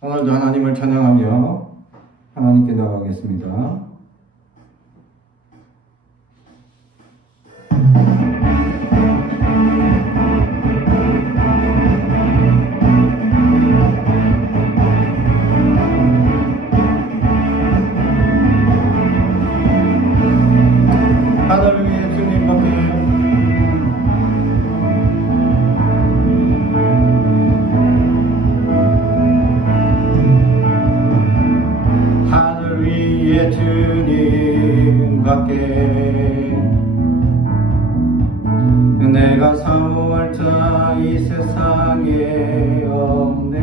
오늘도 하나님을 찬양하며 하나님께 나가겠습니다. 하늘을 위해 주님밖에 주님밖에 내가 사모할 자 이 세상에 없네.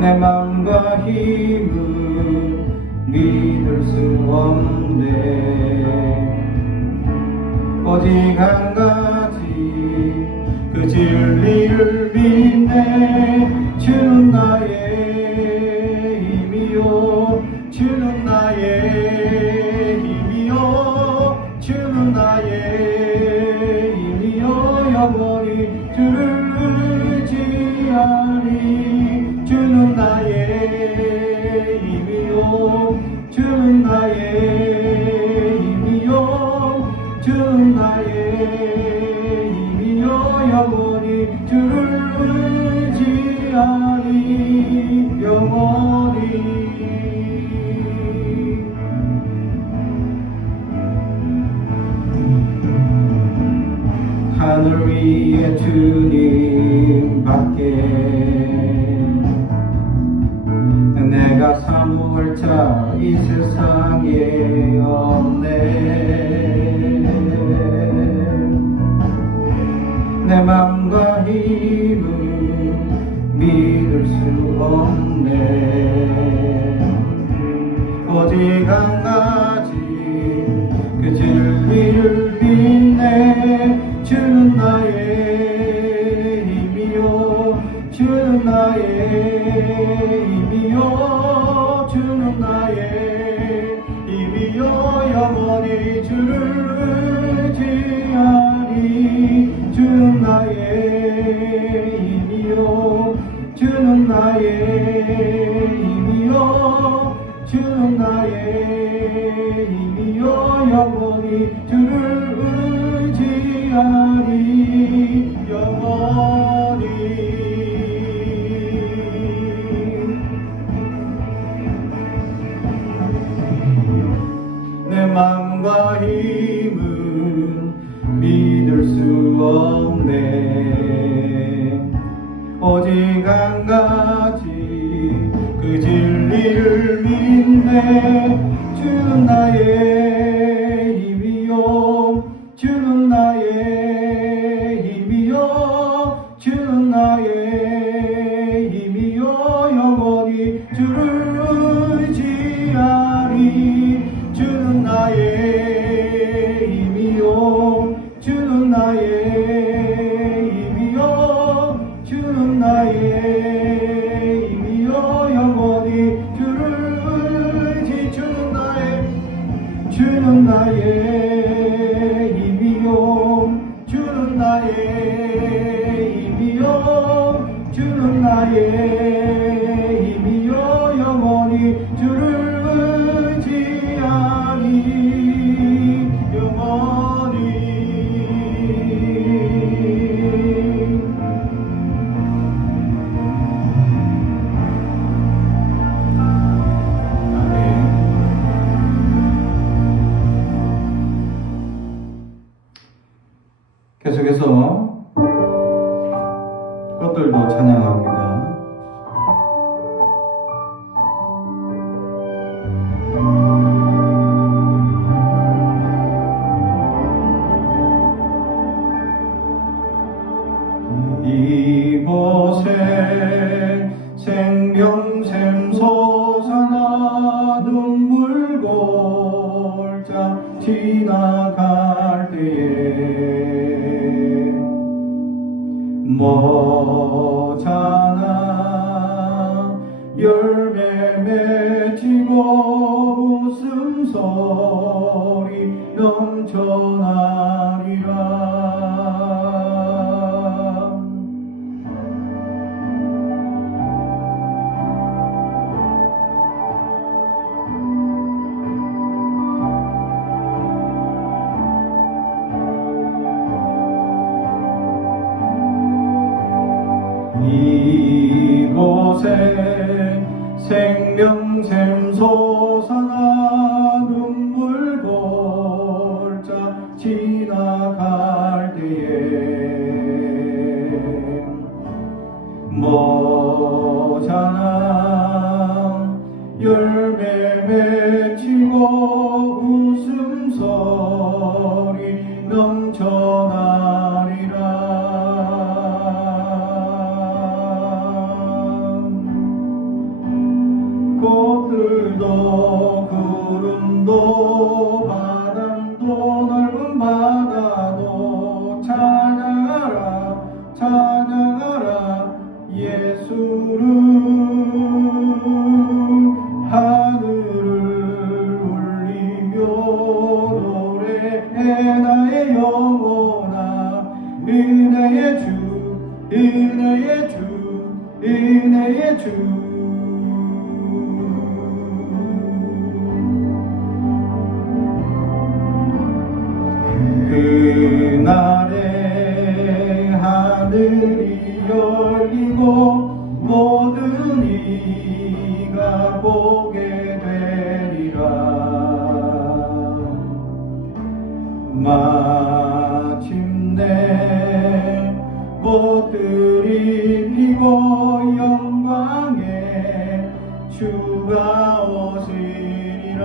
내 마음과 힘은 믿을 수 없네. 오직 한 가지 그 진리를 믿네. 주는 나의 힘이요, 주는 나의 힘이요, 주는 나의 힘이요. 영원히 주를 의지하리. 주는 나의 힘이요, 주는 나의 힘이요, 주는 나의 힘이요. 영원히 주를 의지하리. 영원히 하늘 위에 주님밖에 내가 사모할 자 이 세상에 없네. 내 맘과 힘은 믿을 수 없네. 오직 한 가지 그 진리를 믿네. 주는 나의 힘이요, 주는 나의 힘이요, 주는 나의 힘이요. 영원히 주를 의지하리. 주는 나의 힘이요, 주는 나의 힘이요, 주는 나의 힘이요. 영원히 주를 의지하리. 영원히 내 마음과 힘은 믿을 수 없네. 오직 한 가지 그 진리를 믿네. 주는 나의 힘이요, 주는 나의 힘이요, 주는 나의 힘이요. 영원히 주를 의지하리. 주는 나의 힘이요, 주는 나의 힘이요, 주는 나의 힘이요. 영원히 주를 의지. 주는 나의 힘이요, 주는 나의 힘이요, 주는 나의 힘이요. 영원히 주를 의지하리. 영원히 계속해서 꽃들도 찬양합니다. 이곳에 생명샘 솟아나 눈물 골짜 지나갈 때에 모자나 열매 맺히고 웃음소리 넘쳐나리라. 이곳에 생명샘 솟아나 눈물 골짜 지나갈 때에 모자란 열매 맺히고 웃음소리 넘쳐나리라. 꽃들도 구름도 바람도 넓은 바다도 찬양하라 찬양하라 예수를. 하늘을 울리며 노래해 나의 영혼아. 은혜의 주 은혜의 주 은혜의 주. 그날에 하늘이 열리고 모든 이가 보게 되리라. 마침내 꽃들이 피고 영광의 주가 오시리라.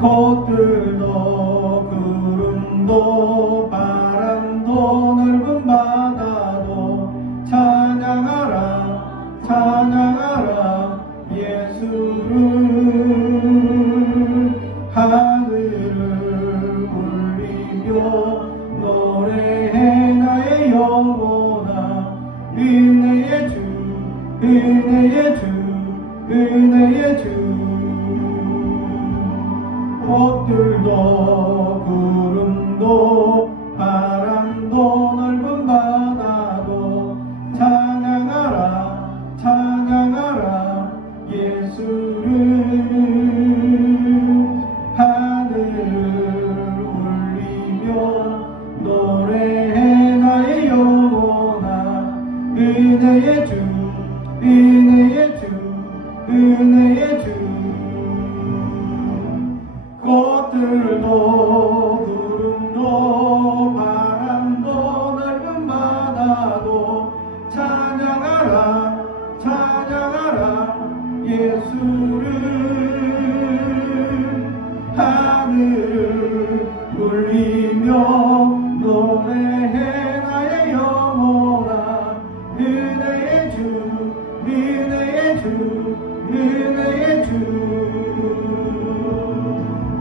꽃들도 구름도 바람도 넓은 바다도 찬양하라 찬양하라 예수를. 하늘을 울리며 노래해 나의 영혼아. 은혜의 주 은혜의 주 은혜의 주. 꽃들도 구름도 바람도 넓은 바다도 찬양하라 찬양하라 예수를. 하늘을 울리며 노래해 나의 영혼아. 은혜의 주 은혜의 주 은혜의 주. 꽃들도 구름도 바람도 넓은 바다도 찬양하라 찬양하라 예수를. 하늘을 울리며 노래해 나의 영혼아. 은혜의 주 은혜의 주 은혜의 주.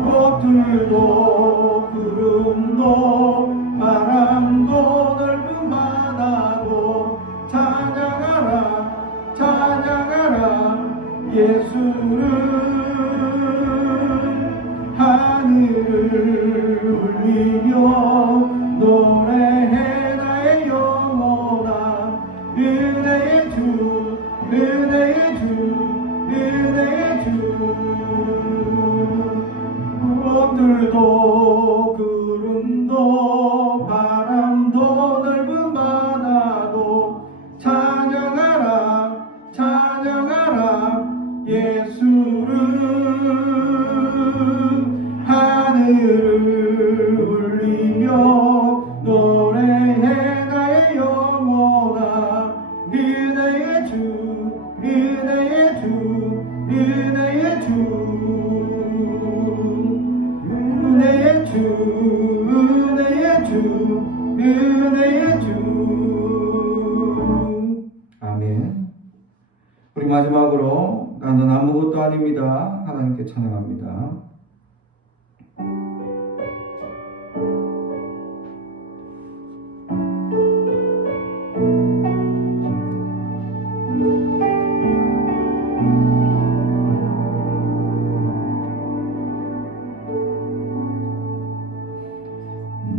꽃들도 구름도 바람도 넓은 바다도 찬양하라 찬양하라 예수를. 하늘을 울리며 노래해 나의 영혼아. 은혜의 주 은혜의 주 은혜의 주. 꽃들도 구름도 바람도 넓은 바다도 찬양하라 찬양하라 예수를. 하늘을 울리며 노래해 나의 영혼아. 은혜의 주 은혜의 주 은혜의 주. 은혜의 주 은혜의 주 은혜의 주. 아멘. 우리 마지막으로 나는 아무것도 아닙니다 하나님께 찬양합니다.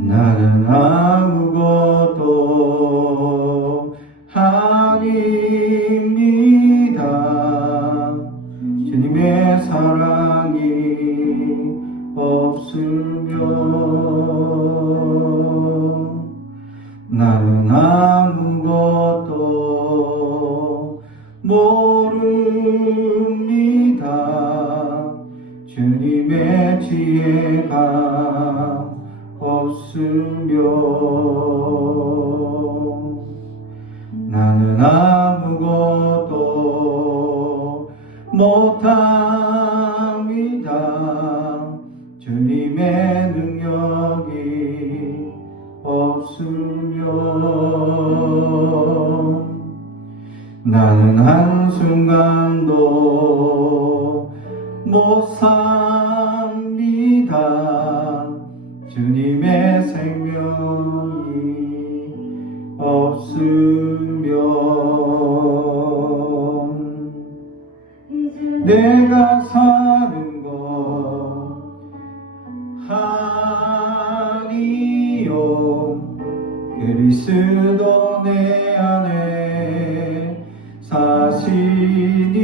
나는 아무것도 아닙니다. 주님의 사랑이 없으면 나는 아무것도 모릅니다. 주님의 지혜가 없으며 나는 아무것도 못합니다. 주님의 능력이 없으며 나는 한순간도 못 삽니다. 주님의 생명이 없으면 내가 사는 것 아니요 그리스도 내 안에 사시니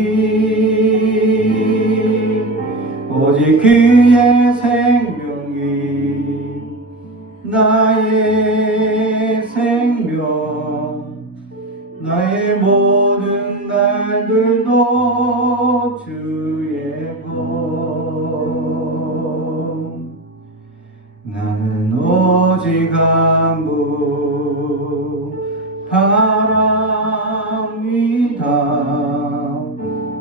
오직 그의 생명이 나의 생명 나의 모든 날들도 주의 것 나는 오직 한분 바랍니다.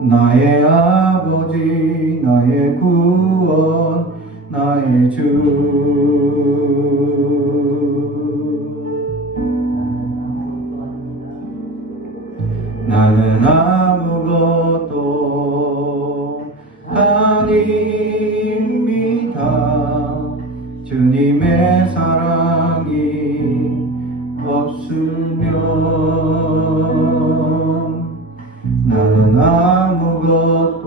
나의 아버지 나의 구원 나의 주 나는 아무것도 아닙니다. 주님의 사랑이 없으면 나는 아무것도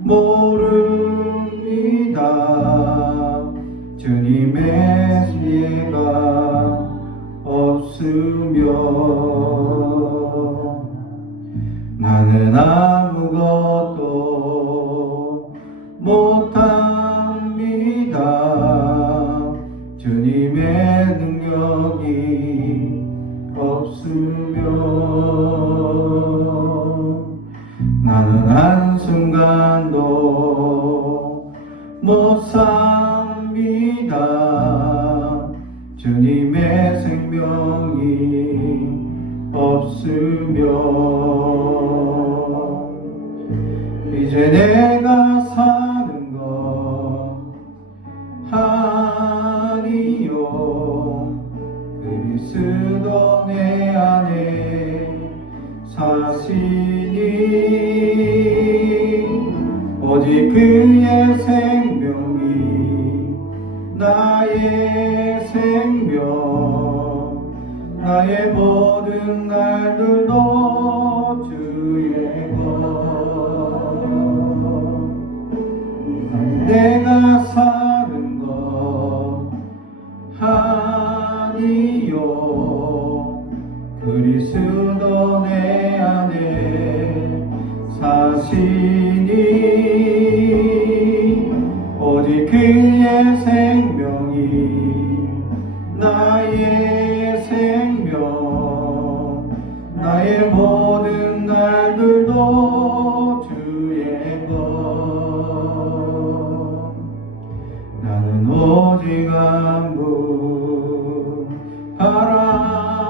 모릅니다. 주님의 지혜가 없으며 나는 아무것도 못합니다. 주님의 능력이 없으며 나는 한순간도 못 삽니다. 주님의 생명이 없으며 이제 내가 사는 것 아니요 그리스도 내 안에 사시니 오직 그의 생명이 나의 생명 나의 모든 날들도 주의 것 내가 사는 것 아니요 그리스도 내 안에 사시니 오직 그의 생명이 나의 생명 나의 모든 날들도 주의 것 나는 오직 한분 바랍니다.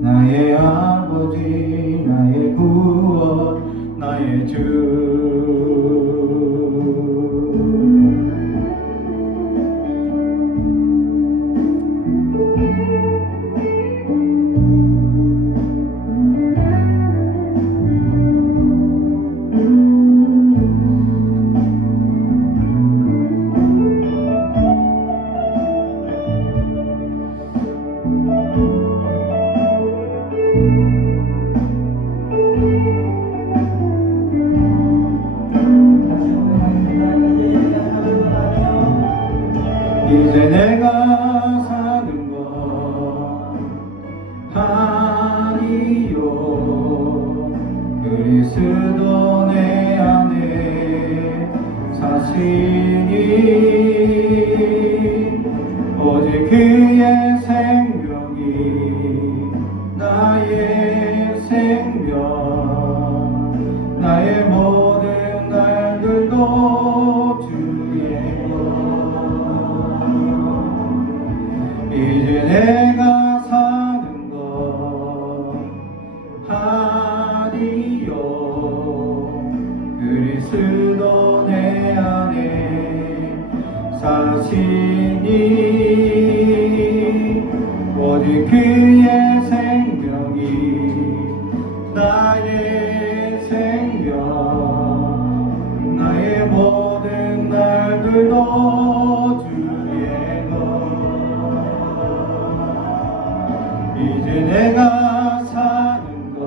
나의 아버지 나의 구원 나의 주 이제 내가 사는 것 아니요 그리스도 내 안에 사시니 오직 주의 것 이제 내가 사는 것 아니요 그리스도 내 안에 사시니 오직 그의 생명이 나의 생명 나의 모든 날들도 주의 것 이제 내가 사는 것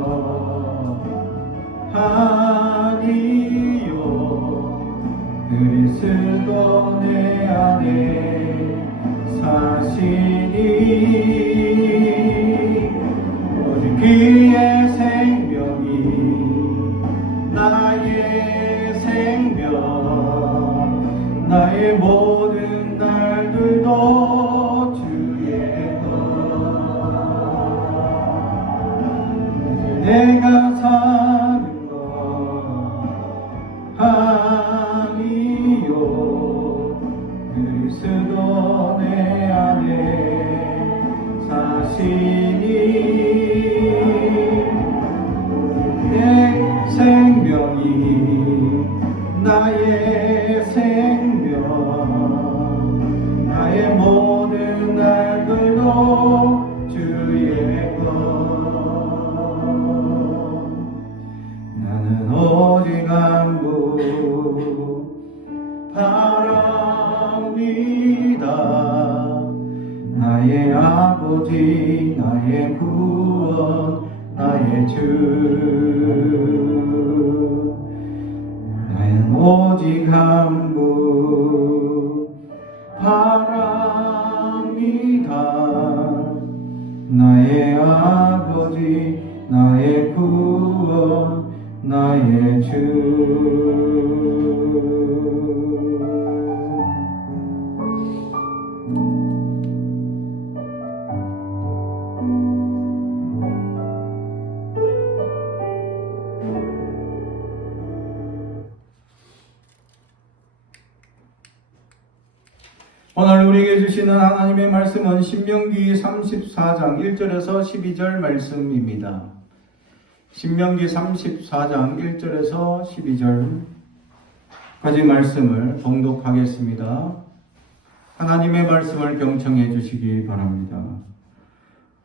아니요 그리스도 내 안에 사시니 오직 그의 생명이 나의 생명 나의 모든 날들도 주의 것 내가 사는 것 아니요 그리스도 내 안에 사시니 내 생명이 나의 생명 나의 모든 날들도 주의 것 나는 오직 안부 바랍니다 나의 아버지 나의 구원 나의 주 나는 오직 한분 바랍니다 나의 아버지 나의 구원 나의 주 오늘 우리에게 주시는 하나님의 말씀은 신명기 34장 1절에서 12절 말씀입니다. 신명기 34장 1절에서 12절까지 말씀을 봉독하겠습니다. 하나님의 말씀을 경청해 주시기 바랍니다.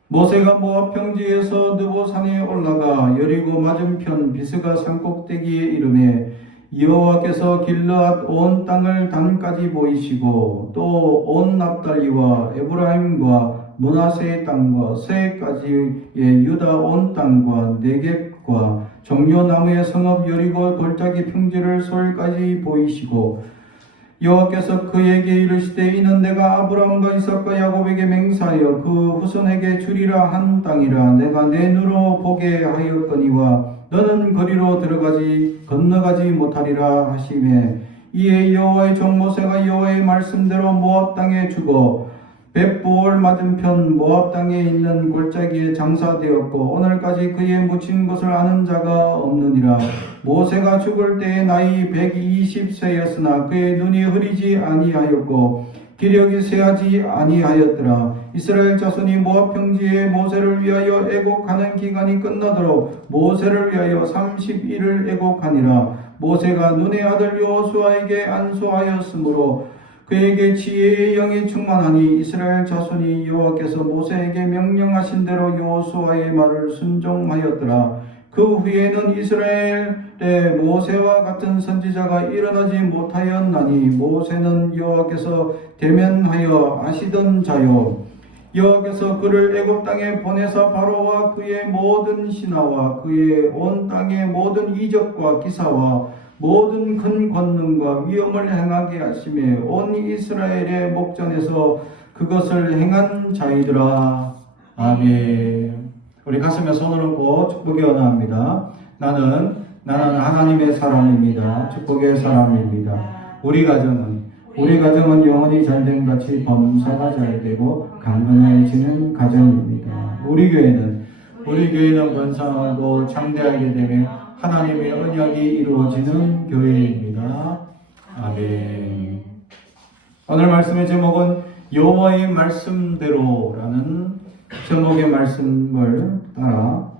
모세가 모압 평지에서 느보산에 올라가 여리고 맞은편 비스가 산꼭대기에 이르매 여호와께서 길르앗 온 땅을 단까지 보이시고 또 온 납달리와 에브라임과 므낫세의 땅과 세까지의 유다 온 땅과 네겝과 종려나무의 성읍 여리고 골짜기 평지를 솔까지 보이시고 여호와께서 그에게 이르시되 이는 내가 아브라함과 이삭과 야곱에게 맹세하여 그 후손에게 주리라 한 땅이라 내가 내 눈으로 보게 하였거니와 너는 거리로 건너가지 못하리라 하시매 이에 여호와의 종 모세가 여호와의 말씀대로 모압 땅에 죽어 벳보올 맞은편 모압 땅에 있는 골짜기에 장사되었고 오늘까지 그의 묻힌 것을 아는 자가 없느니라. 모세가 죽을 때의 나이 120세였으나 그의 눈이 흐리지 아니하였고 기력이 쇠하지 아니하였더라. 이스라엘 자손이 모압 평지에 모세를 위하여 애곡하는 기간이 끝나도록 모세를 위하여 30일을 애곡하니라. 모세가 눈의 아들 여호수아에게 안수하였으므로 그에게 지혜의 영이 충만하니 이스라엘 자손이 여호와께서 모세에게 명령하신 대로 여호수아의 말을 순종하였더라. 그 후에는 이스라엘에 모세와 같은 선지자가 일어나지 못하였나니 모세는 여호와께서 대면하여 아시던 자요 여호와께서 그를 애굽 땅에 보내사 바로와 그의 모든 신하와 그의 온 땅의 모든 이적과 기사와 모든 큰 권능과 위엄을 행하게 하시며 온 이스라엘의 목전에서 그것을 행한 자이더라. 아멘. 우리 가슴에 손을 얹고 축복의 언어합니다. 나는 하나님의 사람입니다. 축복의 사람입니다. 우리 가정은 영혼이 잘된 같이 범사가 잘되고 강건해지는 가정입니다. 우리 교회는 번성하고 창대하게 되며 하나님의 언약이 이루어지는 교회입니다. 아멘. 오늘 말씀의 제목은 여호와의 말씀대로라는 제목의 말씀을 따라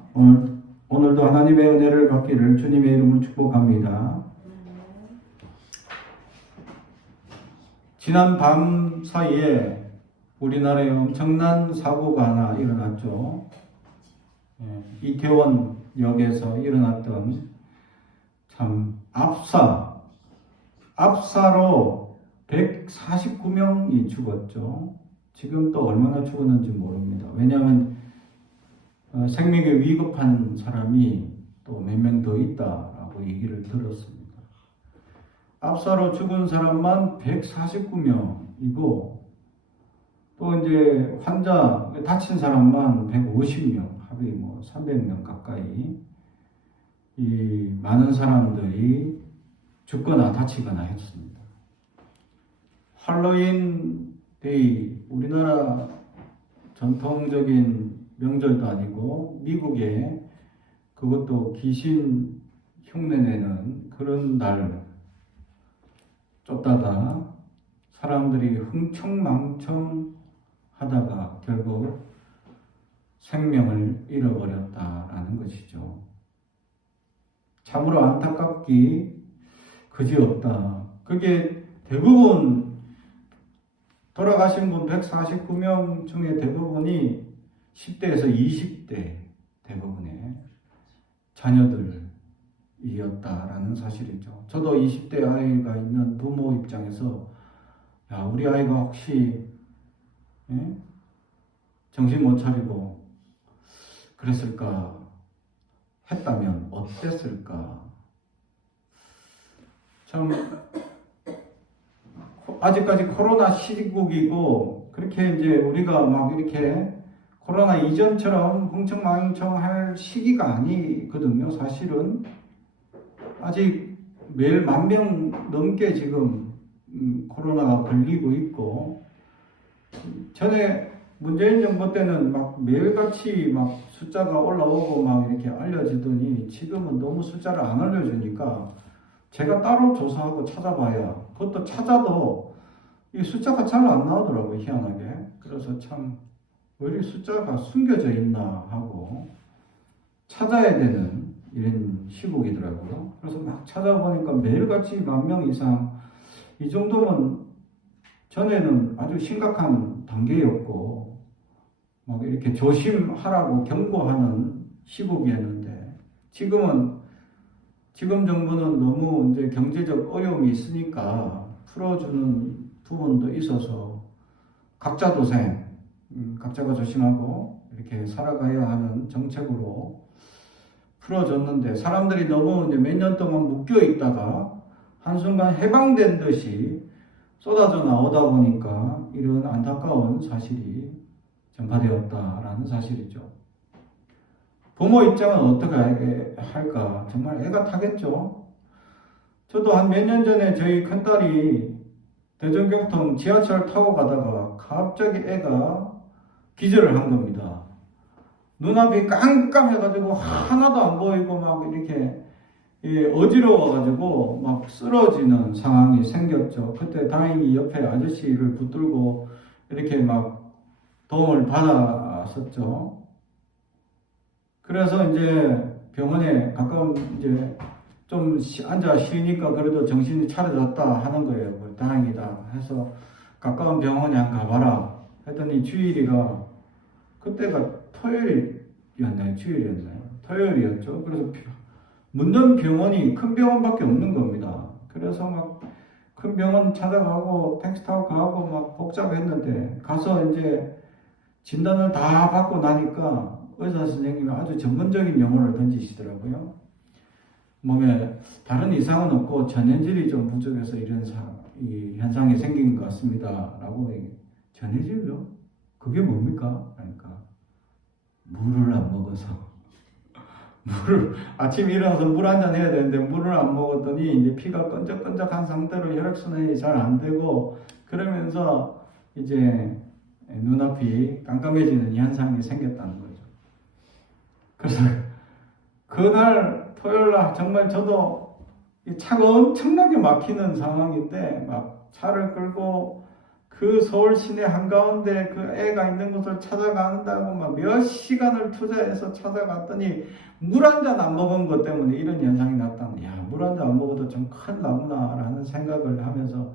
오늘도 하나님의 은혜를 받기를 주님의 이름으로 축복합니다. 지난 밤 사이에 우리나라에 엄청난 사고가 하나 일어났죠. 이태원역에서 일어났던 참 압사로 149명이 죽었죠. 지금 또 얼마나 죽었는지 모릅니다. 왜냐하면 생명이 위급한 사람이 또 몇 명 더 있다라고 얘기를 들었습니다. 압사로 죽은 사람만 149명이고 또 이제 환자 다친 사람만 150명, 합의 300명 가까이 이 많은 사람들이 죽거나 다치거나 했습니다. 할로윈 데이, 우리나라 전통적인 명절도 아니고 미국에 그것도 귀신 흉내내는 그런 날 쫓다가 사람들이 흥청망청 하다가 결국 생명을 잃어버렸다라는 것이죠. 참으로 안타깝기 그지없다. 그게 대부분 돌아가신 분 149명 중에 대부분이 10대에서 20대 대부분의 자녀들이었다라는 사실이죠. 저도 20대 아이가 있는 부모 입장에서 야, 우리 아이가 혹시 정신 못 차리고 그랬을까 했다면 어땠을까. 참 아직까지 코로나 시국이고 그렇게 이제 우리가 막 이렇게 코로나 이전처럼 흥청망청 할 시기가 아니거든요. 사실은 아직 매일 10,000명 넘게 지금 코로나가 걸리고 있고, 전에 문재인 정부 때는 막 매일같이 막 숫자가 올라오고 막 이렇게 알려지더니 지금은 너무 숫자를 안 알려주니까 제가 따로 조사하고 찾아봐야 그것도 찾아도 이 숫자가 잘 안 나오더라고요, 희한하게. 그래서 참 왜 이렇게 숫자가 숨겨져 있나 하고 찾아야 되는 이런 시국이더라고요. 그래서 막 찾아보니까 매일같이 10,000명 이상, 이 정도면 전에는 아주 심각한 단계였고 막 이렇게 조심하라고 경고하는 시국이었는데 지금 정부는 너무 이제 경제적 어려움이 있으니까 풀어주는 부분도 있어서 각자 도생, 각자가 조심하고 이렇게 살아가야 하는 정책으로 풀어줬는데 사람들이 너무 이제 몇 년 동안 묶여 있다가 한순간 해방된 듯이 쏟아져 나오다 보니까 이런 안타까운 사실이 전파되었다라는 사실이죠. 부모 입장은 어떻게 할까? 정말 애가 타겠죠. 저도 한 몇 년 전에 저희 큰딸이 대전교통 지하철 타고 가다가 갑자기 애가 기절을 한 겁니다. 눈앞이 깜깜해가지고 하나도 안 보이고 막 이렇게 어지러워가지고 막 쓰러지는 상황이 생겼죠. 그때 다행히 옆에 아저씨를 붙들고 이렇게 막 도움을 받았었죠. 그래서 이제 병원에 가까운 이제 좀 앉아 쉬니까 그래도 정신이 차려졌다 하는 거예요. 다행이다 해서 가까운 병원에 한 가봐라 했더니 주일이가 그때가 토요일이었나요? 주일이었나요? 토요일이었죠. 그래서 묻는 병원이 큰 병원밖에 없는 겁니다. 그래서 막 큰 병원 찾아가고 택시 타고 가고 막 복잡했는데 가서 이제 진단을 다 받고 나니까 의사 선생님이 아주 전문적인 용어를 던지시더라고요. 몸에 다른 이상은 없고 전해질이 좀 부족해서 이런 이 현상이 생긴 것 같습니다. 라고 전해질요? 그게 뭡니까? 그러니까 물을 안 먹어서 아침에 일어나서 물 한잔 해야 되는데 물을 안 먹었더니 이제 피가 끈적끈적한 상태로 혈액순환이 잘 안 되고 그러면서 이제 눈앞이 깜깜해지는 현상이 생겼다는 거죠. 그래서 그날 토요일날 정말 저도 이 차가 엄청나게 막히는 상황인데 막 차를 끌고 그 서울 시내 한가운데 그 애가 있는 곳을 찾아간다고 막 몇 시간을 투자해서 찾아갔더니 물 한 잔 안 먹은 것 때문에 이런 현상이 났다는, 야, 물 한 잔 안 먹어도 좀 큰일 나구나라는 생각을 하면서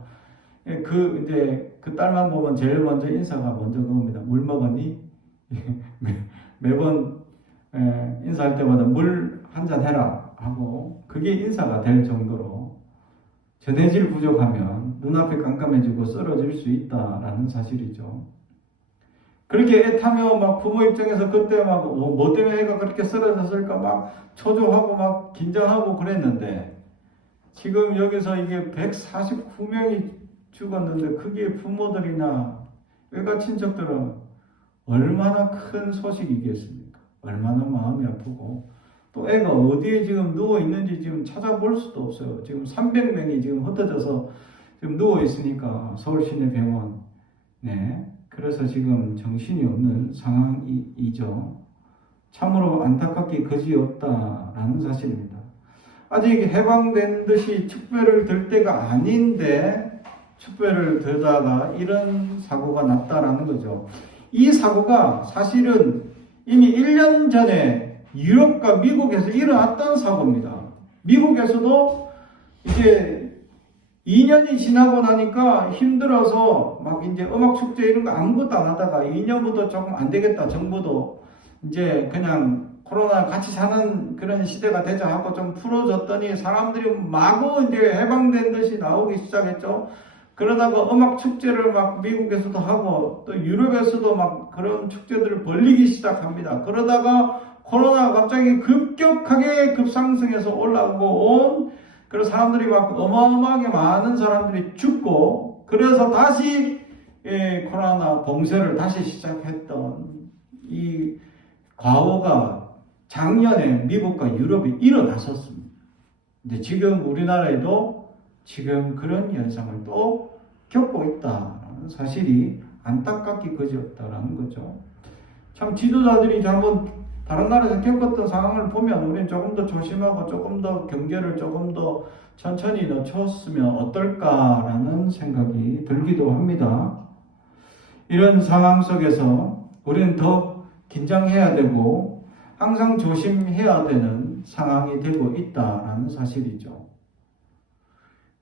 이제 그 딸만 보면 제일 먼저 인사가 먼저 그겁니다. 물 먹었니? 매번 인사할 때마다 물 한 잔 해라 하고, 그게 인사가 될 정도로 전해질 부족하면 눈앞이 깜깜해지고 쓰러질 수 있다라는 사실이죠. 그렇게 애타며 막 부모 입장에서 그때 막 뭐 때문에 애가 그렇게 쓰러졌을까 막 초조하고 막 긴장하고 그랬는데, 지금 여기서 이게 149명이 죽었는데 그게 부모들이나 외가 친척들은 얼마나 큰 소식이겠습니까? 얼마나 마음이 아프고, 또 애가 어디에 지금 누워 있는지 지금 찾아볼 수도 없어요. 지금 300명이 지금 흩어져서 지금 누워 있으니까 서울 시내 병원. 네. 그래서 지금 정신이 없는 상황이죠. 참으로 안타깝기 그지없다라는 사실입니다. 아직 해방된 듯이 축배를 들 때가 아닌데 축배를 들다가 이런 사고가 났다라는 거죠. 이 사고가 사실은 이미 1년 전에 유럽과 미국에서 일어났던 사고입니다. 미국에서도 이제 2년이 지나고 나니까 힘들어서 막 이제 음악 축제 이런 거 아무것도 안 하다가 2년부터 조금 안 되겠다. 정부도 이제 그냥 코로나 같이 사는 그런 시대가 되자 하고 좀 풀어줬더니 사람들이 마구 이제 해방된 듯이 나오기 시작했죠. 그러다가 음악 축제를 막 미국에서도 하고 또 유럽에서도 막 그런 축제들을 벌리기 시작합니다. 그러다가 코로나가 갑자기 급격하게 급상승해서 올라오고 온, 그래서 사람들이 막 어마어마하게 많은 사람들이 죽고, 그래서 다시 코로나 봉쇄를 다시 시작했던 이 과오가 작년에 미국과 유럽이 일어났었습니다. 근데 지금 우리나라에도 지금 그런 현상을 또 겪고 있다는 사실이 안타깝기 그지없다라는 거죠. 참 지도자들이 잘못 다른 나라에서 겪었던 상황을 보면 우리는 조금 더 조심하고 조금 더 경계를 조금 더 천천히 늦췄으면 어떨까라는 생각이 들기도 합니다. 이런 상황 속에서 우리는 더 긴장해야 되고 항상 조심해야 되는 상황이 되고 있다라는 사실이죠.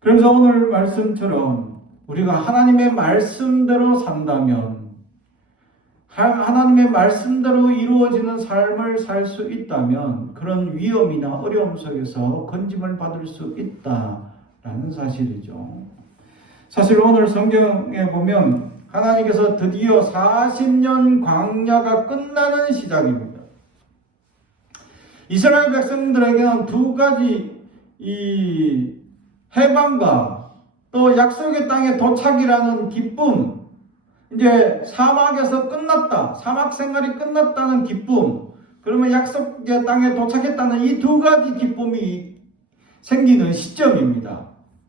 그래서 오늘 말씀처럼 우리가 하나님의 말씀대로 산다면, 하나님의 말씀대로 이루어지는 삶을 살 수 있다면 그런 위험이나 어려움 속에서 건짐을 받을 수 있다라는 사실이죠. 사실 오늘 성경에 보면 하나님께서 드디어 40년 광야가 끝나는 시작입니다. 이스라엘 백성들에게는 두 가지 이 해방과 또 약속의 땅에 도착이라는 기쁨, 이제 사막에서 끝났다, 사막 생활이 끝났다는 기쁨, 그러면 약속의 땅에 도착했다는 이 두 가지 기쁨이 생기는 시점입니다.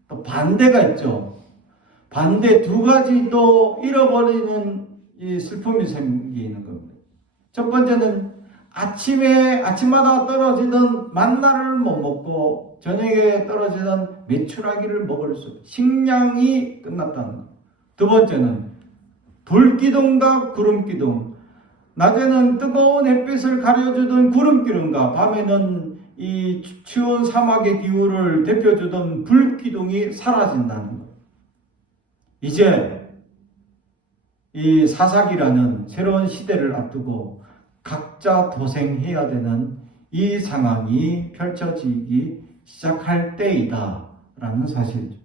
또 반대가 있죠. 반대 두 가지 또 잃어버리는 이 슬픔이 생기는 겁니다. 첫 번째는 아침마다 떨어지던 만나를 못 먹고 저녁에 떨어지던 메추라기를 먹을 수, 식량이 끝났다는 것. 두 번째는 불기둥과 구름기둥. 낮에는 뜨거운 햇빛을 가려주던 구름기둥과 밤에는 이 추운 사막의 기후를 대표주던 불기둥이 사라진다는 것. 이제 이 사사기라는 새로운 시대를 앞두고 각자 도생해야 되는 이 상황이 펼쳐지기 시작할 때이다 라는 사실이죠.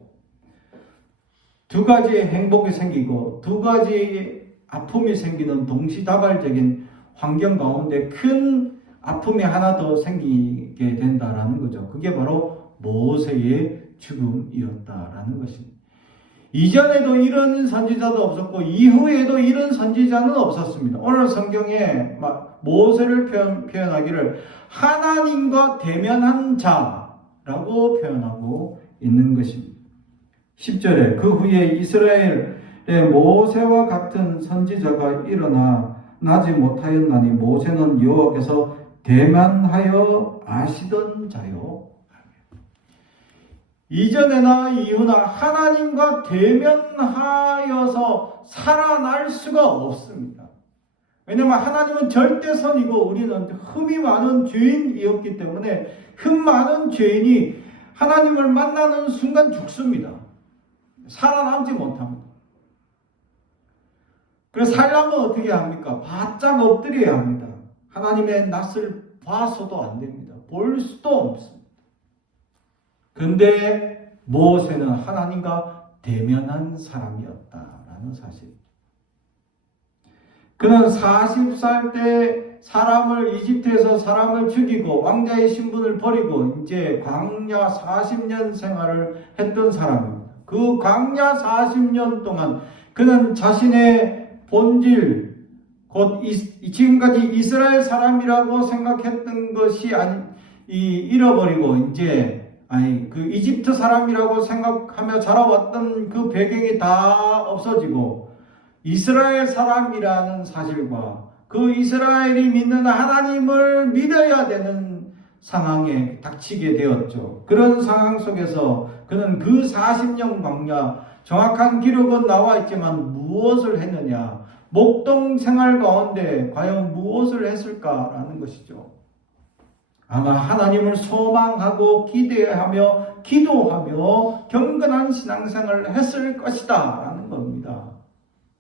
두 가지의 행복이 생기고 두 가지 아픔이 생기는 동시다발적인 환경 가운데 큰 아픔이 하나 더 생기게 된다라는 거죠. 그게 바로 모세의 죽음이었다라는 것입니다. 이전에도 이런 선지자도 없었고 이후에도 이런 선지자는 없었습니다. 오늘 성경에 모세를 표현하기를 하나님과 대면한 자라고 표현하고 있는 것입니다. 10절에 그 후에 이스라엘의 모세와 같은 선지자가 일어나 나지 못하였나니 모세는 여호와께서 대면하여 아시던 자요. 이전에나 이후나 하나님과 대면하여서 살아날 수가 없습니다. 왜냐하면 하나님은 절대선이고 우리는 흠이 많은 죄인이었기 때문에 흠 많은 죄인이 하나님을 만나는 순간 죽습니다. 살아남지 못합니다. 그래서 살려면 어떻게 합니까? 바짝 엎드려야 합니다. 하나님의 낯을 봐서도 안 됩니다. 볼 수도 없습니다. 근데 모세는 하나님과 대면한 사람이었다라는 사실. 그는 40살 때 이집트에서 사람을 죽이고 왕자의 신분을 버리고 이제 광야 40년 생활을 했던 사람입니다. 그 광야 40년 동안 그는 자신의 본질, 곧 지금까지 이스라엘 사람이라고 생각했던 것이 잃어버리고 이제 그 이집트 사람이라고 생각하며 자라왔던 그 배경이 다 없어지고 이스라엘 사람이라는 사실과 그 이스라엘이 믿는 하나님을 믿어야 되는 상황에 닥치게 되었죠. 그런 상황 속에서 그는 그 40년 광야, 정확한 기록은 나와 있지만 무엇을 했느냐, 목동 생활 가운데 과연 무엇을 했을까라는 것이죠. 아마 하나님을 소망하고 기대하며 기도하며 경건한 신앙생활을 했을 것이다 라는 겁니다.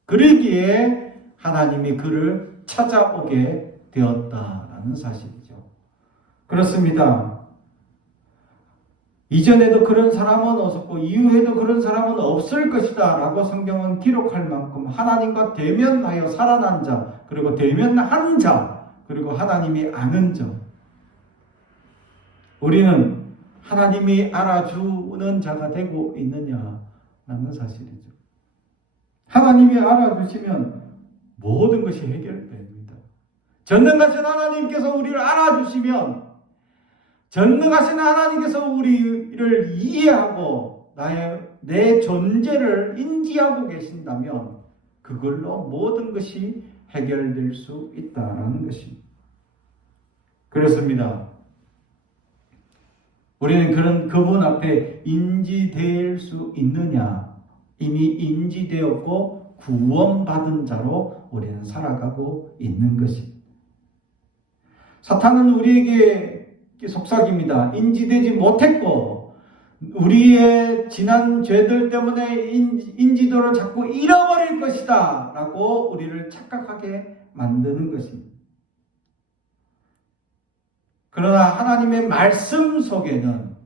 그러기에 하나님이 그를 찾아오게 되었다라는 사실이죠. 그렇습니다. 이전에도 그런 사람은 없었고 이후에도 그런 사람은 없을 것이다 라고 성경은 기록할 만큼 하나님과 대면하여 살아난 자, 그리고 대면한 자, 그리고 하나님이 아는 자, 우리는 하나님이 알아주는 자가 되고 있느냐라는 사실이죠. 하나님이 알아주시면 모든 것이 해결됩니다. 전능하신 하나님께서 우리를 알아주시면, 전능하신 하나님께서 우리를 이해하고 내 존재를 인지하고 계신다면 그걸로 모든 것이 해결될 수 있다는 것입니다. 그렇습니다. 우리는 그분 앞에 인지될 수 있느냐? 이미 인지되었고 구원받은 자로 우리는 살아가고 있는 것입니다. 사탄은 우리에게 속삭입니다. 인지되지 못했고 우리의 지난 죄들 때문에 인지도를 자꾸 잃어버릴 것이다 라고 우리를 착각하게 만드는 것입니다. 그러나 하나님의 말씀 속에는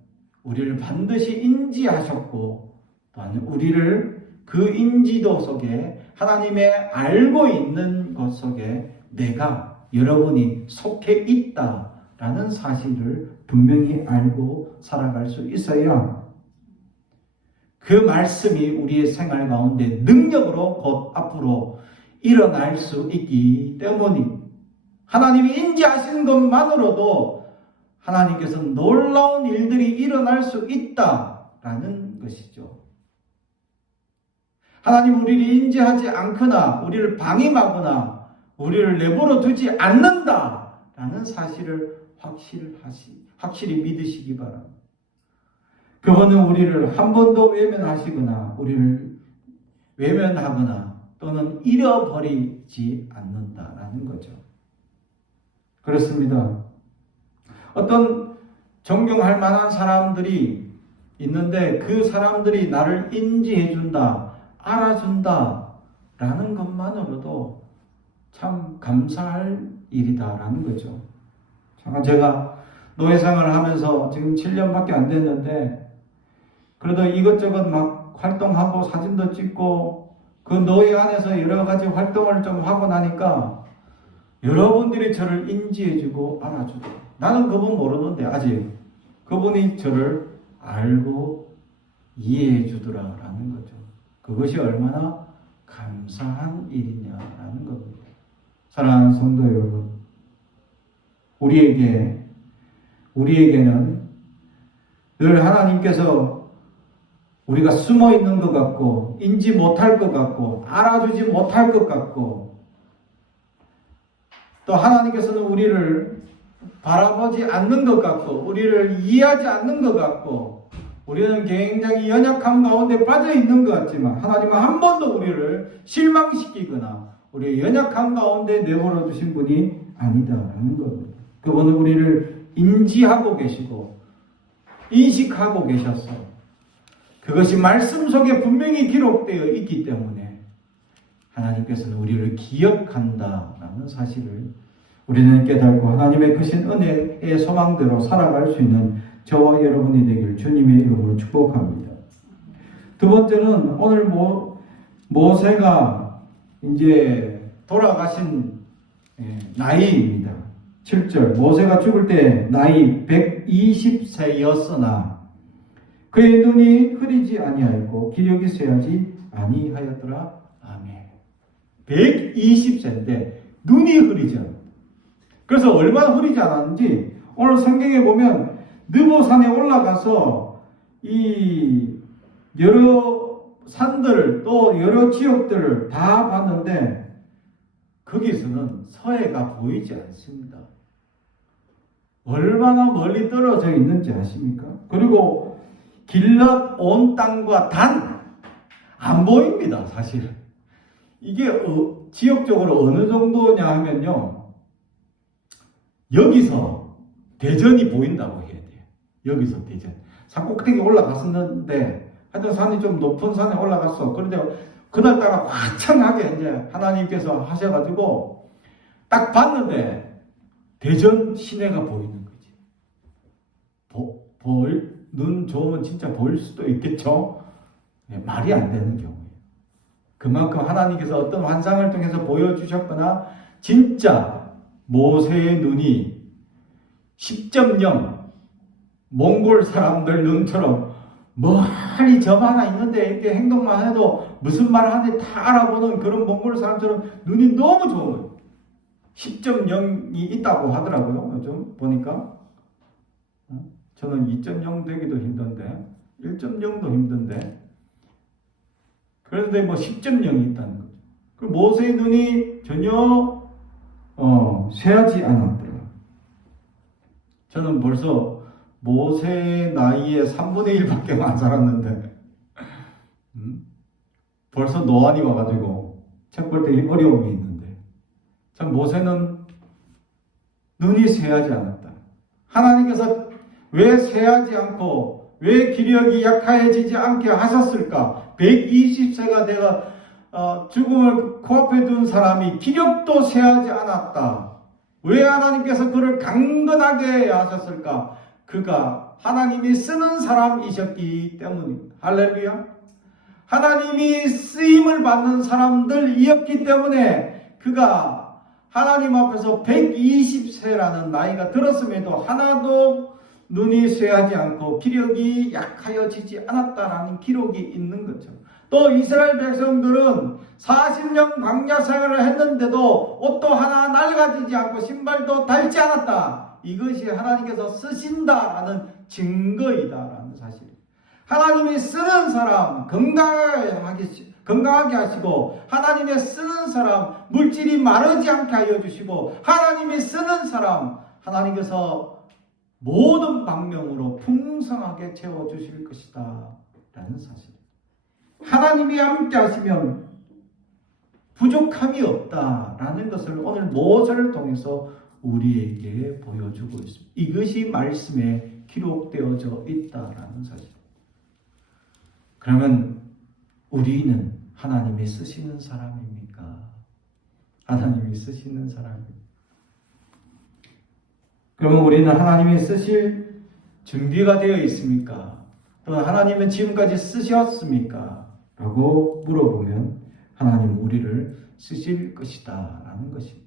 우리를 반드시 인지하셨고 또한 우리를 그 인지도 속에 하나님의 알고 있는 것 속에 내가 여러분이 속해 있다라는 사실을 분명히 알고 살아갈 수 있어야 그 말씀이 우리의 생활 가운데 능력으로 곧 앞으로 일어날 수 있기 때문입니다. 하나님이 인지하시는 것만으로도 하나님께서 놀라운 일들이 일어날 수 있다라는 것이죠. 하나님 우리를 인지하지 않거나 우리를 방임하거나 우리를 내버려 두지 않는다라는 사실을 확실히 믿으시기 바랍니다. 그분은 우리를 한 번도 외면하시거나 우리를 외면하거나 또는 잃어버리지 않는다라는 거죠. 그렇습니다. 어떤 존경할 만한 사람들이 있는데 그 사람들이 나를 인지해준다, 알아준다라는 것만으로도 참 감사할 일이다라는 거죠. 제가 노예생활을 하면서 지금 7년밖에 안 됐는데 그래도 이것저것 막 활동하고 사진도 찍고 그 노예 안에서 여러 가지 활동을 좀 하고 나니까 여러분들이 저를 인지해주고 알아주고 나는 그분 모르는데 아직 그분이 저를 알고 이해해주더라라는 거죠. 그것이 얼마나 감사한 일이냐라는 겁니다. 사랑하는 성도 여러분, 우리에게는 늘 하나님께서 우리가 숨어 있는 것 같고 인지 못할 것 같고 알아주지 못할 것 같고 또 하나님께서는 우리를 바라보지 않는 것 같고 우리를 이해하지 않는 것 같고 우리는 굉장히 연약함 가운데 빠져 있는 것 같지만 하나님은 한 번도 우리를 실망시키거나 우리의 연약함 가운데 내버려 두신 분이 아니다라는 겁니다. 그분은 우리를 인지하고 계시고 인식하고 계셨어. 그것이 말씀 속에 분명히 기록되어 있기 때문에 하나님께서는 우리를 기억한다라는 사실을 우리는 깨달고 하나님의 크신 은혜의 소망대로 살아갈 수 있는 저와 여러분이 되길 주님의 이름으로 축복합니다. 두 번째는 오늘 모세가 이제 돌아가신 나이입니다. 7절 모세가 죽을 때 나이 120세였으나 그의 눈이 흐리지 아니하였고 기력이 쇠하지 아니하였더라. 아멘. 120세인데 눈이 흐리지 않아. 그래서 얼마나 흐리지 않았는지 오늘 성경에 보면 느보산에 올라가서 이 여러 산들 또 여러 지역들을 다 봤는데 거기서는 서해가 보이지 않습니다. 얼마나 멀리 떨어져 있는지 아십니까? 그리고 길럿 온 땅과 단 안 보입니다. 사실 이게 지역적으로 어느 정도냐 하면요, 여기서 대전이 보인다고 해야 돼요. 여기서 대전 산 꼭대기 올라갔었는데 하여튼 산이 좀 높은 산에 올라갔어. 그런데 그날따라 화창하게 이제 하나님께서 하셔가지고 딱 봤는데 대전 시내가 보이는 거지. 눈 좋으면 진짜 보일 수도 있겠죠. 말이 안 되는 경우예요. 그만큼 하나님께서 어떤 환상을 통해서 보여주셨거나 진짜 모세의 눈이 10.0 몽골 사람들 눈처럼 멀리 점 하나 있는데 이렇게 행동만 해도 무슨 말을 하는지 다 알아보는 그런 몽골 사람처럼 눈이 너무 좋은 거예요. 10.0이 있다고 하더라고요. 요즘 보니까. 저는 2.0 되기도 힘든데 1.0도 힘든데 그런데 10.0이 있다는 거죠. 그 모세의 눈이 전혀 쇠하지 않았더라. 저는 벌써 모세의 나이에 3분의 1밖에 안 살았는데 벌써 노안이 와가지고 책 볼 때 어려움이 있는데 참 모세는 눈이 쇠하지 않았다. 하나님께서 왜 쇠하지 않고 왜 기력이 약해지지 않게 하셨을까? 120세가 내가 죽음을 코앞에 둔 사람이 기력도 쇠하지 않았다. 왜 하나님께서 그를 강건하게 하셨을까? 그가 하나님이 쓰는 사람이셨기 때문입니다. 할렐루야. 하나님이 쓰임을 받는 사람들이었기 때문에 그가 하나님 앞에서 120세라는 나이가 들었음에도 하나도 눈이 쇠하지 않고 기력이 약하여지지 않았다라는 기록이 있는 거죠. 또 이스라엘 백성들은 40년 광야 생활을 했는데도 옷도 하나 낡아지지 않고 신발도 닳지 않았다. 이것이 하나님께서 쓰신다라는 증거이다라는 사실. 하나님이 쓰는 사람 건강하게 하시고 하나님의 쓰는 사람 물질이 마르지 않게 하여 주시고 하나님이 쓰는 사람 하나님께서 모든 방면으로 풍성하게 채워주실 것이다 라는 사실. 하나님이 함께 하시면 부족함이 없다라는 것을 오늘 모세를 통해서 우리에게 보여주고 있습니다. 이것이 말씀에 기록되어져 있다라는 사실. 그러면 우리는 하나님이 쓰시는 사람입니까? 하나님이 쓰시는 사람입니까? 그러면 우리는 하나님이 쓰실 준비가 되어 있습니까? 또는 하나님은 지금까지 쓰셨습니까? 라고 물어보면 하나님은 우리를 쓰실 것이다 라는 것입니다.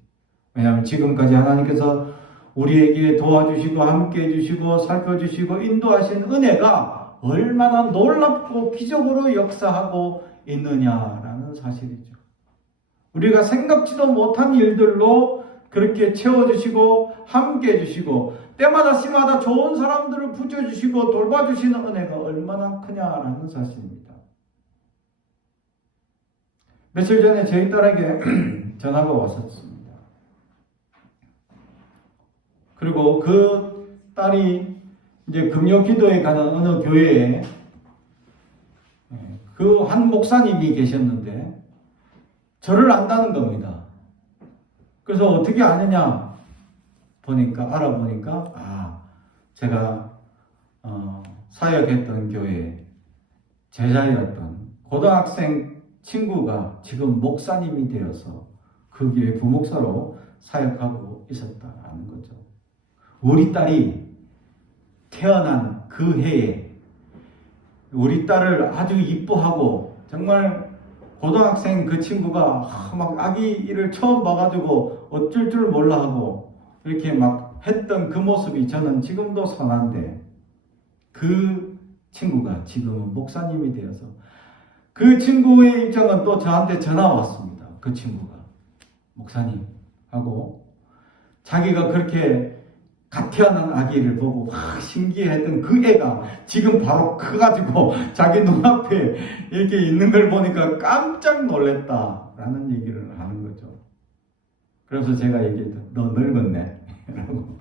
왜냐하면 지금까지 하나님께서 우리에게 도와주시고 함께 해주시고 살펴주시고 인도하신 은혜가 얼마나 놀랍고 기적으로 역사하고 있느냐라는 사실이죠. 우리가 생각지도 못한 일들로 그렇게 채워주시고 함께 해주시고 때마다 시마다 좋은 사람들을 붙여주시고 돌봐주시는 은혜가 얼마나 크냐라는 사실입니다. 며칠 전에 저희 딸에게 전화가 왔었습니다. 그리고 그 딸이 이제 금요 기도에 가는 어느 교회에 그 한 목사님이 계셨는데 저를 안다는 겁니다. 그래서 어떻게 아느냐 알아보니까 제가 사역했던 교회 제자였던 고등학생 친구가 지금 목사님이 되어서 그 교회 부목사로 사역하고 있었다라는 거죠. 우리 딸이 태어난 그 해에 우리 딸을 아주 이뻐하고 정말 고등학생 그 친구가 막 아기를 처음 봐가지고 어쩔 줄 몰라 하고 이렇게 막 했던 그 모습이 저는 지금도 선한데 그 친구가 지금은 목사님이 되어서 그 친구의 입장은 또 저한테 전화 왔습니다. 그 친구가 목사님 하고 자기가 그렇게 갓 태어난 아기를 보고 신기했던 그 애가 지금 바로 커가지고 자기 눈앞에 이렇게 있는 걸 보니까 깜짝 놀랐다라는 얘기를 하는 거죠. 그래서 제가 얘기했죠. 너 늙었네 라고.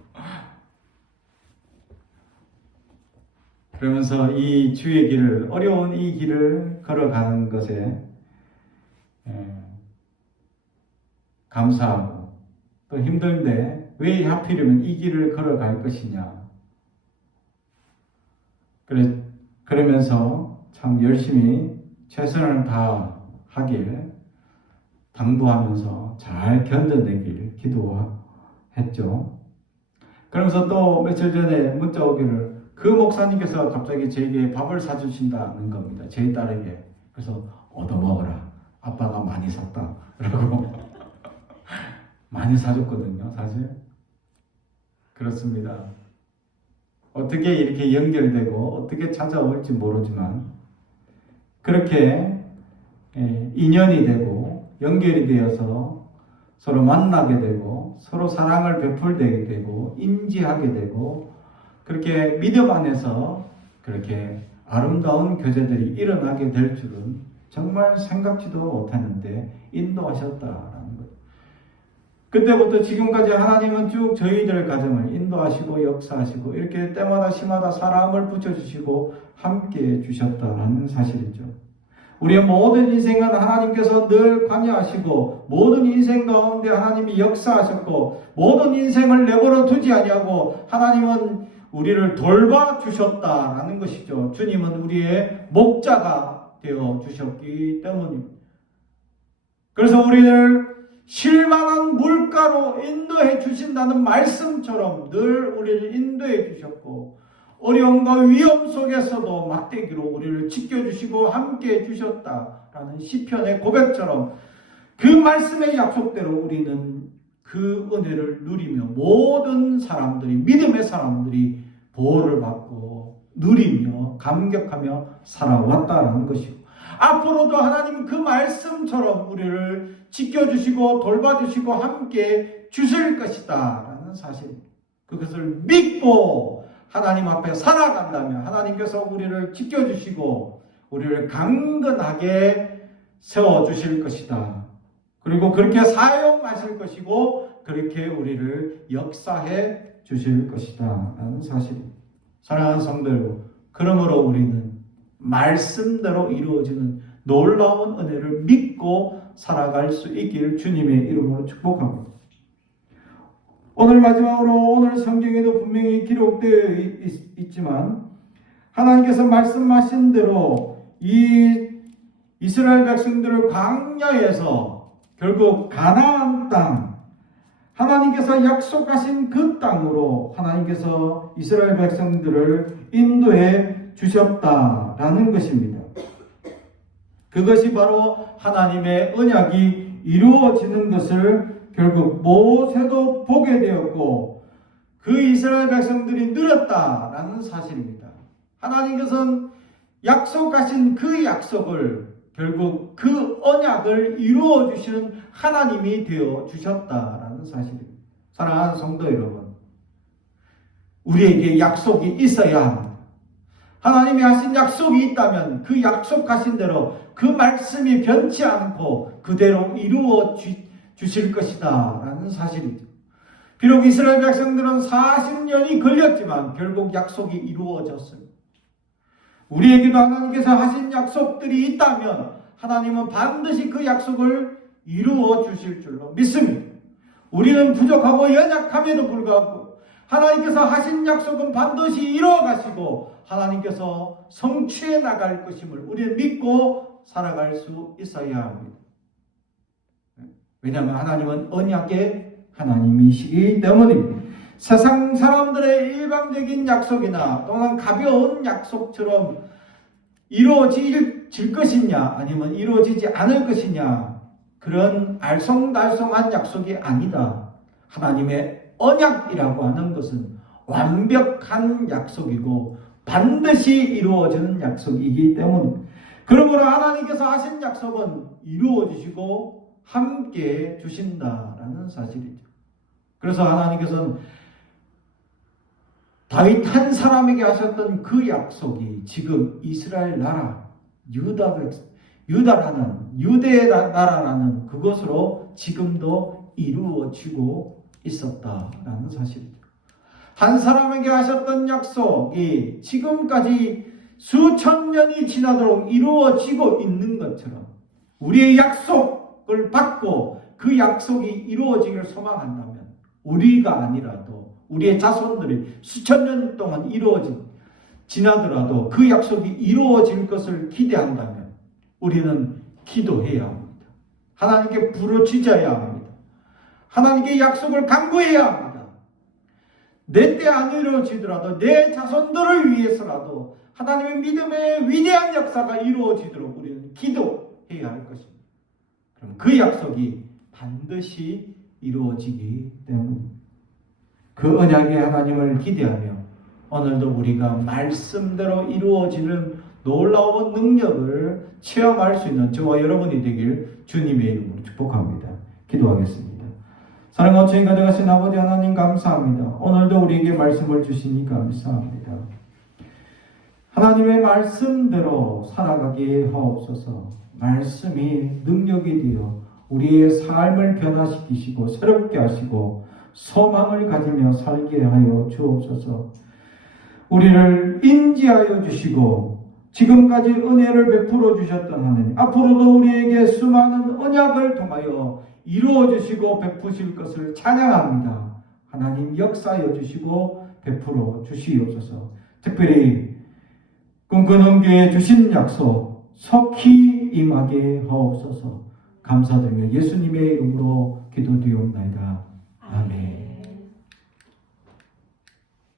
그러면서 이 주의 길을, 어려운 이 길을 걸어가는 것에 감사하고 또 힘든데 왜 하필이면 이 길을 걸어갈 것이냐. 그러면서 참 열심히 최선을 다하길 당부하면서 잘 견뎌내길 기도했죠. 그러면서 또 며칠 전에 문자 오기를 그 목사님께서 갑자기 저에게 밥을 사주신다는 겁니다. 제 딸에게. 그래서 얻어먹어라. 아빠가 많이 샀다. 라고 많이 사줬거든요. 사실. 그렇습니다. 어떻게 이렇게 연결되고 어떻게 찾아올지 모르지만 그렇게 인연이 되고 연결이 되어서 서로 만나게 되고 서로 사랑을 베풀게 되고 인지하게 되고 그렇게 믿음 안에서 그렇게 아름다운 교제들이 일어나게 될 줄은 정말 생각지도 못했는데 인도하셨다라는 거죠. 그때부터 지금까지 하나님은 쭉 저희들 가정을 인도하시고 역사하시고 이렇게 때마다 시마다 사람을 붙여주시고 함께해 주셨다는 사실이죠. 우리의 모든 인생은 하나님께서 늘 관여하시고 모든 인생 가운데 하나님이 역사하셨고 모든 인생을 내버려 두지 아니하고 하나님은 우리를 돌봐주셨다라는 것이죠. 주님은 우리의 목자가 되어주셨기 때문입니다. 그래서 우리를 실만한 물가로 인도해 주신다는 말씀처럼 늘 우리를 인도해 주셨고 어려움과 위험 속에서도 막대기로 우리를 지켜주시고 함께해 주셨다라는 시편의 고백처럼 그 말씀의 약속대로 우리는 그 은혜를 누리며 모든 사람들이 믿음의 사람들이 보호를 받고 누리며 감격하며 살아왔다는 것이고 앞으로도 하나님은 그 말씀처럼 우리를 지켜주시고 돌봐주시고 함께 주실 것이다 라는 사실 그것을 믿고 하나님 앞에 살아간다면 하나님께서 우리를 지켜주시고 우리를 강건하게 세워주실 것이다. 그리고 그렇게 사용하실 것이고 그렇게 우리를 역사해 주실 것이다 라는 사실입니다. 사랑하는 성도 여러분, 그러므로 우리는 말씀대로 이루어지는 놀라운 은혜를 믿고 살아갈 수 있기를 주님의 이름으로 축복합니다. 오늘 마지막으로 오늘 성경에도 분명히 기록되어 있지만 하나님께서 말씀하신 대로 이 이스라엘 백성들을 광야에서 결국 가나안 땅 하나님께서 약속하신 그 땅으로 하나님께서 이스라엘 백성들을 인도해 주셨다라는 것입니다. 그것이 바로 하나님의 언약이 이루어지는 것을 결국 모세도 보게 되었고 그 이스라엘 백성들이 늘었다라는 사실입니다. 하나님께서는 약속하신 그 약속을 결국 그 언약을 이루어 주시는 하나님이 되어 주셨다라는 사실입니다. 사랑하는 성도 여러분, 우리에게 약속이 있어야 합니다. 하나님이 하신 약속이 있다면 그 약속하신 대로 그 말씀이 변치 않고 그대로 이루어 주실 것이다 라는 사실이죠. 비록 이스라엘 백성들은 40년이 걸렸지만 결국 약속이 이루어졌습니다. 우리에게도 하나님께서 하신 약속들이 있다면 하나님은 반드시 그 약속을 이루어 주실 줄로 믿습니다. 우리는 부족하고 연약함에도 불구하고 하나님께서 하신 약속은 반드시 이루어 가시고 하나님께서 성취해 나갈 것임을 우리는 믿고 살아갈 수 있어야 합니다. 왜냐하면 하나님은 언약의 하나님이시기 때문입니다. 세상 사람들의 일방적인 약속이나 또는 가벼운 약속처럼 이루어질 것이냐 아니면 이루어지지 않을 것이냐 그런 알쏭달쏭한 약속이 아니다. 하나님의 언약이라고 하는 것은 완벽한 약속이고 반드시 이루어지는 약속이기 때문입니다. 그러므로 하나님께서 하신 약속은 이루어지시고 함께 주신다라는 사실이죠. 그래서 하나님께서는 다윗 한 사람에게 하셨던 그 약속이 지금 이스라엘 나라, 유다라는 유대의 나라라는 그것으로 지금도 이루어지고 있었다라는 사실이죠. 한 사람에게 하셨던 약속이 지금까지 수천 년이 지나도록 이루어지고 있는 것처럼 우리의 약속을 받고 그 약속이 이루어지기를 소망한다면 우리가 아니라도 우리의 자손들이 수천 년 동안 지나더라도 그 약속이 이루어질 것을 기대한다면 우리는 기도해야 합니다. 하나님께 부르짖어야 합니다. 하나님께 약속을 간구해야 합니다. 내 때 안 이루어지더라도 내 자손들을 위해서라도 하나님의 믿음의 위대한 역사가 이루어지도록 우리는 기도해야 할 것입니다. 그럼 그 약속이 반드시 이루어지기 때문입니다. 그 언약의 하나님을 기대하며 오늘도 우리가 말씀대로 이루어지는 놀라운 능력을 체험할 수 있는 저와 여러분이 되길 주님의 이름으로 축복합니다. 기도하겠습니다. 사랑하고 주님 가져가신 아버지 하나님 감사합니다. 오늘도 우리에게 말씀을 주시니 감사합니다. 하나님의 말씀대로 살아가게 하옵소서. 말씀이 능력이 되어 우리의 삶을 변화시키시고 새롭게 하시고 소망을 가지며 살게 하여 주옵소서. 우리를 인지하여 주시고 지금까지 은혜를 베풀어 주셨던 하나님, 앞으로도 우리에게 수많은 언약을 통하여 이루어 주시고 베푸실 것을 찬양합니다. 하나님 역사하여 주시고 베풀어 주시옵소서. 특별히 꿈꾸는 교회 주신 약속 속히 임하게 하옵소서. 감사드리며 예수님의 이름으로 기도드리옵나이다. 아멘.